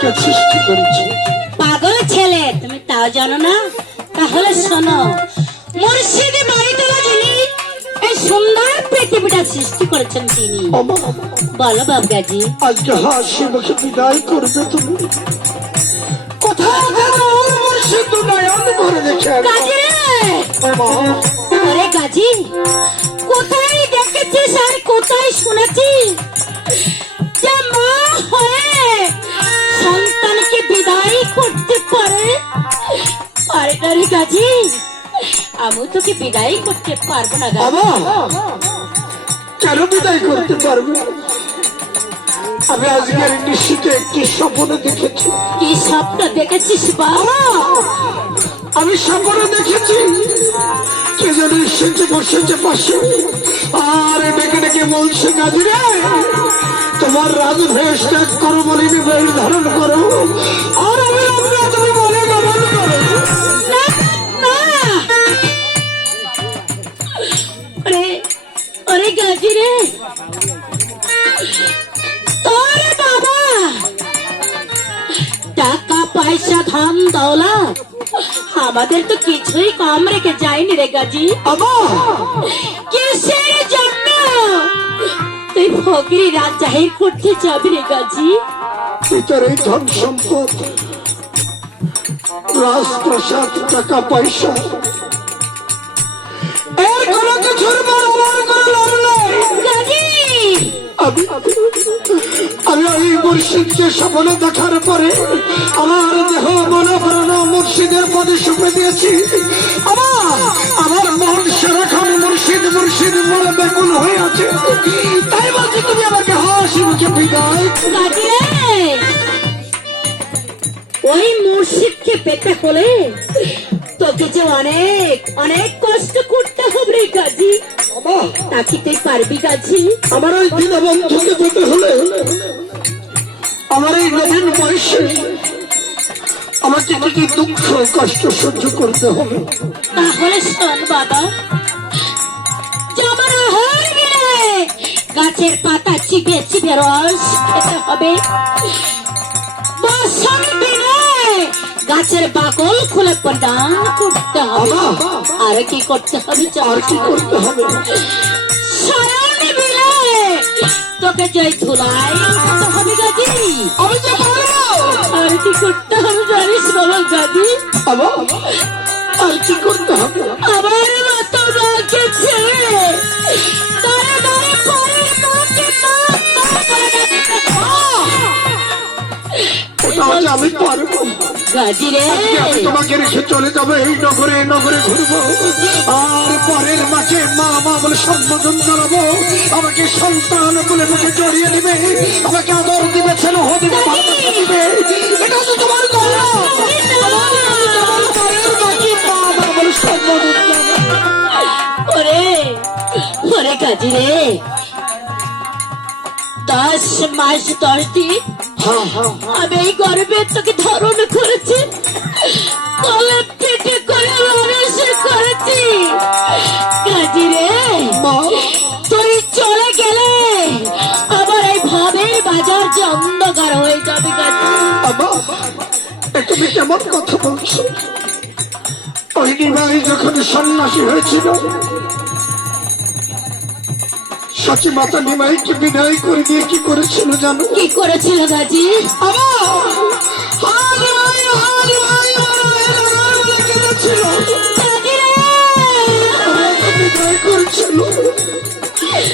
কে সৃষ্টি করেছে। পাগল ছেলে তুমি তাও জানো না? তাহলে শোনো মুর্শিদি বাড়িতলা যিনি এই সুন্দর পৃথিবীটা সৃষ্টি করেছেন তিনি। বলো বাবগাজি। আজকে হাসি মুখে বিদায় করবে তুমি। কোথায় ওর মুর্শিদ নয়ন ভরে দেখে। গাজি ওরে গাজি কোথায় দেখেছিস আর কোথায় শুনেছিস? যে মা হয়ে সন্তানকে বিদায় করতে পারে? পারে না রে গাজি আমি তোকে বিদায় করতে পারব না গাজি কেন বিদায় করতে পারবে? আমি আজকের নিশ্চিত একটি স্বপ্ন দেখেছি। কি স্বপ্ন দেখেছিস বাবা আমি স্বপ্ন দেখেছি। কে যেন এসেছে বসেছে পাশে। আর ডেকে ডেকে বলছে কাজী রে তোমার রাজভেষ ত্যাগ করো বলিনি বেশ ধারণ করো। আর আমি তুমি বলে করো রে। টাকা পয়সা ধন আমাদের তো কিছুই কম রেখে যায়নি রে গাজি। কিসের জন্য তুই ফকিরি রাত জাহির করতে যাবি রে গাজি। পিতার ধন সম্পদ রাজপ্রসাদ টাকা পয়সা এর কোনো কিছুর লাভ নাই। গাজি আমি ওই মুর্শিদকে স্বপ্ন দেখার পরে আমার দেহ মনে প্রাণ মুর্শিদের পদে সুপে দিয়েছি। আমার আমার মন সারাক্ষণ মুর্শিদ মুর্শিদ মনে বেকুল হয়ে আছে। তাই বলছি তুমি আমাকে হাসি মুখে বিদায় ওই মুর্শিদকে পেতে হলে তোকে যে অনেক অনেক কষ্ট করতে হবে রে গাজি। আমার তাকে তুই পারবি গাজি? আমার ওই দীনবন্ধুকে পেতে হলে আমার এই নবীন বয়সে আমাকে কি কি দুঃখ কষ্ট সহ্য করতে হবে? তাহলে শোন বাবা। আহার গেলে গাছের পাতা চিপে চিপে রস খেতে হবে। বসন দিনে গাছের বাকল খুলে প্রদান করতে হবে। আর কি করতে হবে আর কি করতে হবে? তোকে জয় ধুলাই হবে আর কি করতে হবে জানিস বাবা বাবা আর কি করতে হবে? আমার মতো মাকে ছেড়ে তারা তারা ওটা আমি পারব। তোমাকে রেখে চলে যাব এই নগরে নগরে ঘুরবো। আর পরের মাঝে মা মা বলে সম্বোধন জানাব আমাকে সন্তান বলে মুখে জড়িয়ে দিবে। আমাকে আদর দিবে ছেলে ভালোবাসা দিবে। এটা তো তোমার মাকে রে। দশ মাস দশ দিন আমি এই গর্বে তোকে ধারণ করেছি। কলে পেটে করে মানুষ করেছি। গাজি রে তুই চলে গেলে আমার এই ভাবের বাজার যে অন্ধকার হয়ে যাবে এ তুমি কেমন কথা বলছো? ওই যখন সন্ন্যাসী হয়েছিল সচি মাতা নিমাইকে বিদায় করে দিয়ে কি করেছিল জানো কি করেছিল গাজি করেছিল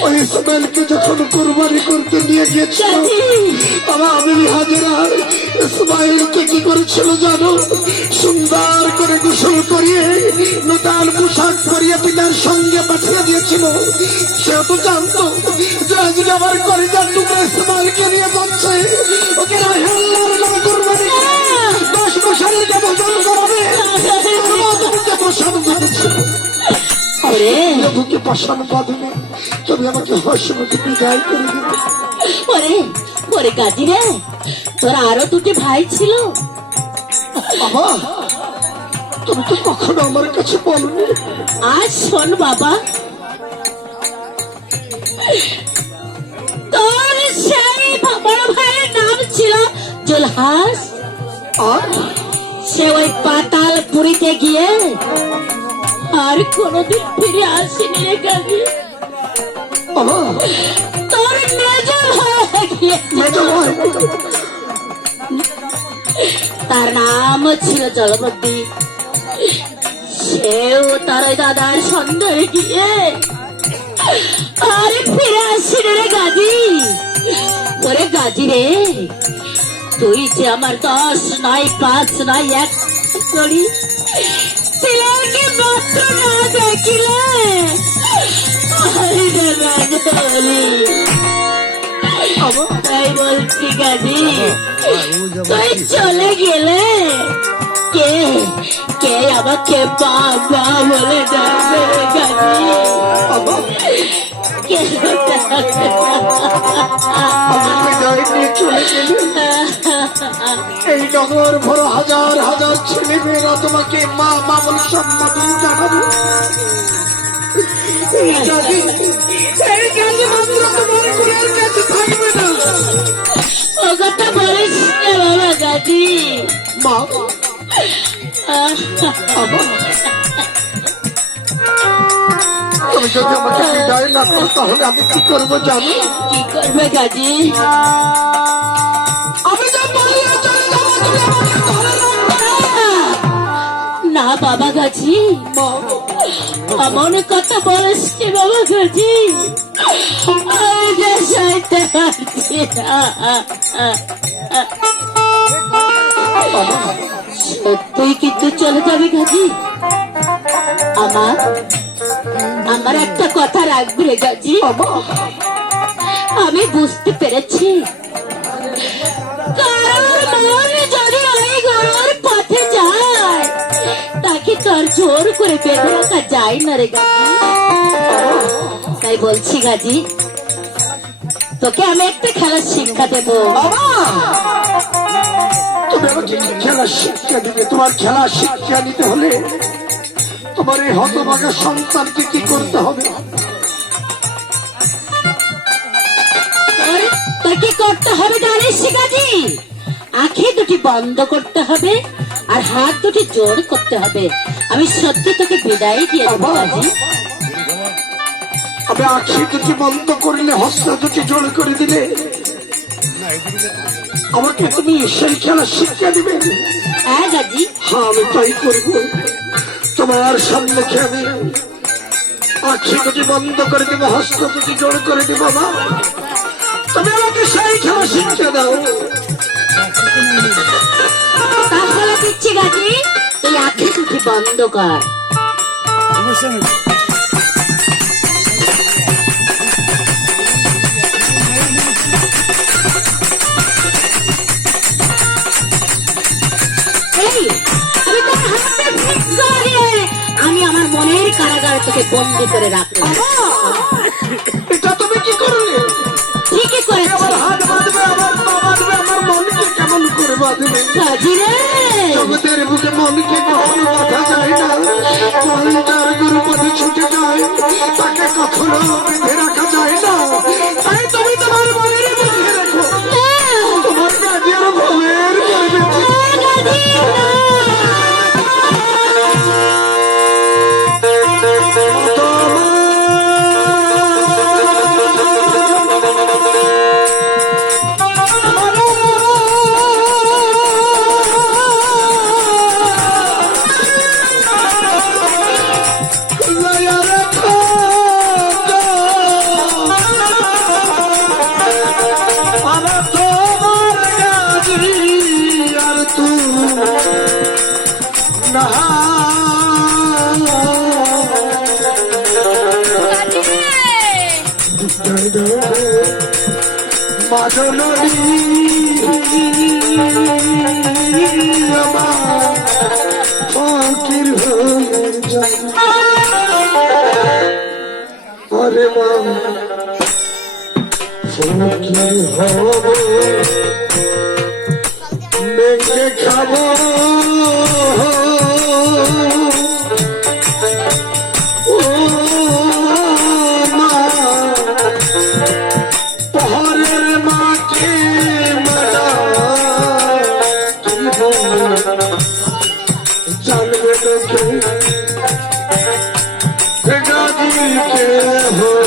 ওই ইসমাইলকে যখন কোরবানি করতে নিয়ে গিয়েছিল গাজি আমার আমি হাজরা ইসমাইলকে কি করেছিল জানো? সুন্দর করে গোসল করিয়ে নূতন পোশাক পরিয়ে পিতার সঙ্গে পাঠিয়ে দিয়েছিল। সে তো জানতো যে আজকে আমার কলিজার টুকরো ইসমাইলকে নিয়ে যাচ্ছে। ওকে রাহেল্লার কোরবানি। দশ বছরের ভোজন করাবে। পোষণ করেছে ওরে। প্রভুকে পাশান বাঁধবে। তুমি আমাকে হাসি বিদায় করে দেবে ওরে ওরে গাজি রে। তোর আরও দুটি ভাই ছিল। বাবা তুমি তো কখনো আমার কাছে বলনি। আজ শোন বাবা। তোর সেই বড় ভাইয়ের নাম ছিল জুলহাস। আর? সে ওই পাতাল পুরীতে গিয়ে আর কোনোদিন ফিরে আসেনি রে তোর মেজ নাম ছিল জলপতি। সেও তার ওই দাদার সন্ধানে গিয়ে আরে ফিরে আসিনি রে গাজি। ওরে গাজি রে তুই যে আমার দশ নয় পাঁচ নয় এক করি দেখিলে আরে রে রাজবলি তাই বলছি গাড়ি তুই চলে গেলে কে কে আমাকে বাবা বলে ডাকবে এই নগর ভর হাজার হাজার ছেলে মেয়েরা তোমাকে মা মা বলে সম্বোধন জানাবে। এই গাড়ি মাত্র তোমার কুলের কাছে থাকবে না। ও কথা বলিস বাবা গাজি মা তুমি যদি আমাকে বিদায় না করো তাহলে আমি কি করব জানো? কি করবে না বাবা গাজি মা এমন কথা বলিস কি বাবা গাজি? আমি যে সইতে পারছি সত্যই কিন্তু চলে যাবে গাজি আমার আমার একটা কথা রাখবি গাজি। আমি বুঝতে পেরেছি। পথে যায়, তাকে তোর জোর করে বেঁধে রাখা যায় না রে তাই বলছি গাজি, তোকে আমি একটা খেলার শিক্ষা দেবো। খেলার শিক্ষা দিবে তোমার খেলা শিক্ষা নিতে হলে তোমার এই হতভাগা সন্তানকে কি করতে হবে? আরে, তা কি করতে হবে জানিস গাজি আখি দুটি বন্ধ করতে হবে আর হাত দুটি জোর করতে হবে। আমি সত্যি তোকে বিদায় দিয়ে দেবো গাজি আমি আখি দুটি বন্ধ করলে হস্ত দুটি জোর করে দিলে। আমাকে তুমি সেই খেলা শিক্ষা দিবে। হ্যাঁ হ্যাঁ আমি তাই করব। তোমার সম্মুখে আমি আখি দুটি বন্ধ করে দেব হস্ত দুটি জোর করে দেব মা তুমি আমাকে সেই খেলা শিক্ষা দাও। দিচ্ছি গাজি তুই আখি দুটি বন্ধ কর। কারাগারে তোকে বন্দি করে রাখল এটা তুমি কি করলে? ঠিকই করেছি। আমার হাত বাঁধবে আমার পা বাঁধবে আমার মনকে কেমন করে বাঁধবে? গাজি রে জগতের বুকে মনকে কখনো বাঁধা যায় না। মন যার গুরু ছুটে যায় তাকে কখনো বেঁধে রাখা যায় না। মাদনী ফকির হয়ে মা ফকির হব মেঘে খাব ভোল?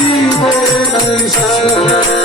Thank you.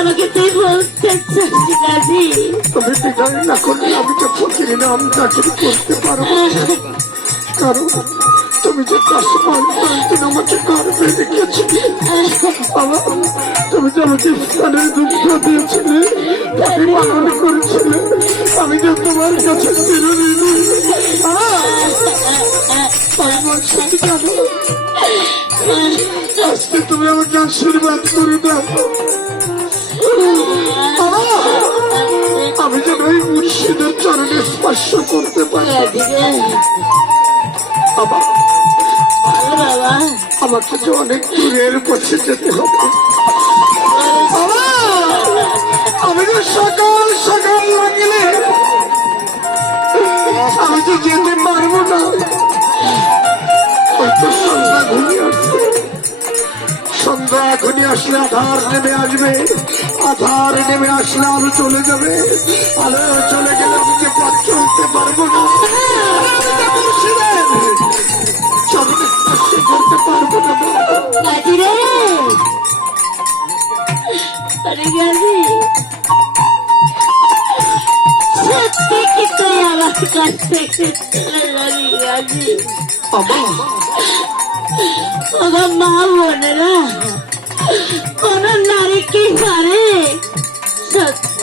আমাকে তুই বলতে তুমি বিদায় না করলে আমি তো প্রতিদিন আমি চাকরি করতে পারব। কারণ তুমি যে কাশ্মীর প্রান্তিন আমাকে গর্বে বাবা তুমি যে আমাকে স্থানের দুঃখ দিয়েছিলে তাকে পালন করেছিলে। আমি যে তোমার কাছে চিরঋণী। আজকে তুমি আমাকে আশীর্বাদ করে বাবা, আমি যেন এই মুর্শিদের চরণে স্পর্শ করতে পারি। বাবা। আমাকে যে অনেক দূরের পথে যেতে হবে। বাবা, আমি যে সকাল সকাল লাগলে। আমি তো যেতে পারব না। ওই তো সন্ধ্যা ঘুমিয়ে সন্ধ্যা ঘনিয়ে আসলে আধার নেমে আসবে। আধার নেমে আসলে আলো চলে যাবে। আলো চলে গেলে আমি পথ চলতে পারব না। চরণে স্পর্শ করতে পারব না। গাজি রে। আরে গাজি। সত্যি কি তুই আমার কাছ থেকে চলে যাবি গাজি বাবা মা বোনেরা কোন নারী কি পারে সত্তর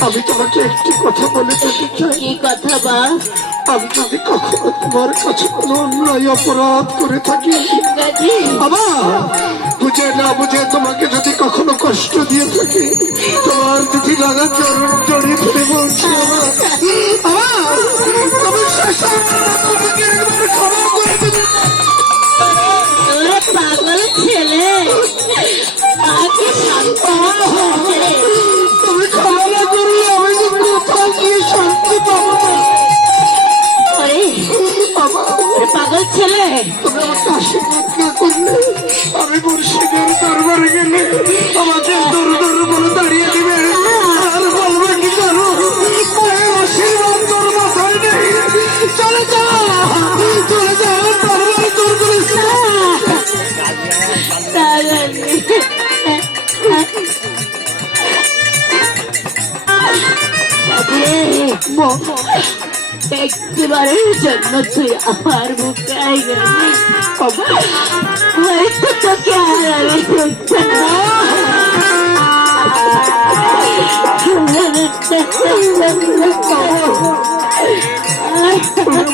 আমি তোমাকে একটি কথা বলে যেতে চাই। কি কথা বা? আমি যদি কখনো তোমার কাছে কোনো অন্যায় অপরাধ করে থাকি বাবা বুঝে না বুঝে তোমাকে যদি কখনো কষ্ট দিয়ে থাকি তোমার যদি লাগা চরণ জড়িয়ে ফেলে বলছি পাগল ছেলে। করলে আমি যে গিয়ে শান্তি পাবো না। ওরে বাবা ওরে পাগল ছেলে। তুমি আশীর্বাদ না করলে আমি মুর্শিদের দরবারে গেলে আমাকে মা, একবারের জন্য তুই আমার মুখে হয়তো তোকে আমি দেখতে হস্তের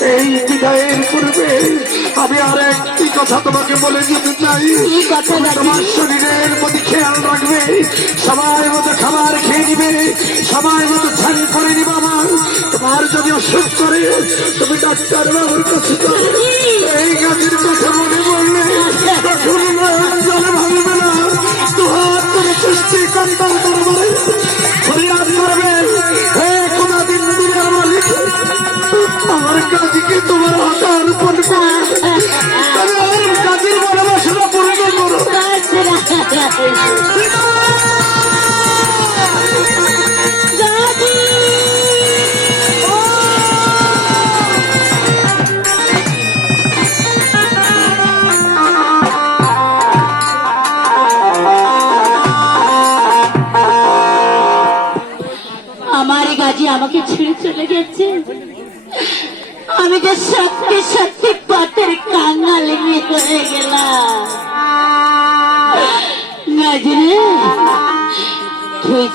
এই বিদায়ের পূর্বে আমি আর একটি কথা তোমাকে বলে দিতে চাই। তোমার শরীরের প্রতি খেয়াল রাখবে সময় মতো খাবার খেয়ে নিবে সময় মতো ছাড়ি করে নিবে আমার। তোমার যদি অসুখ করে তুমি ডাক্তার বাবুর কাছে এই গাছের কথা মনে পড়লে নয়ন জলে ভাঙবে না। দুহাত করে সৃষ্টি কন্ট্রোল করবে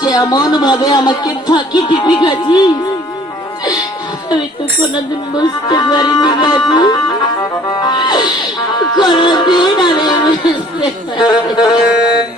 যে এমন ভাবে আমাকে ফাঁকি দিবি গাজি। আমি তো কোনোদিন বুঝতে পারিনি গাজি। কোনোদিন আমি বুঝতে পারিনি।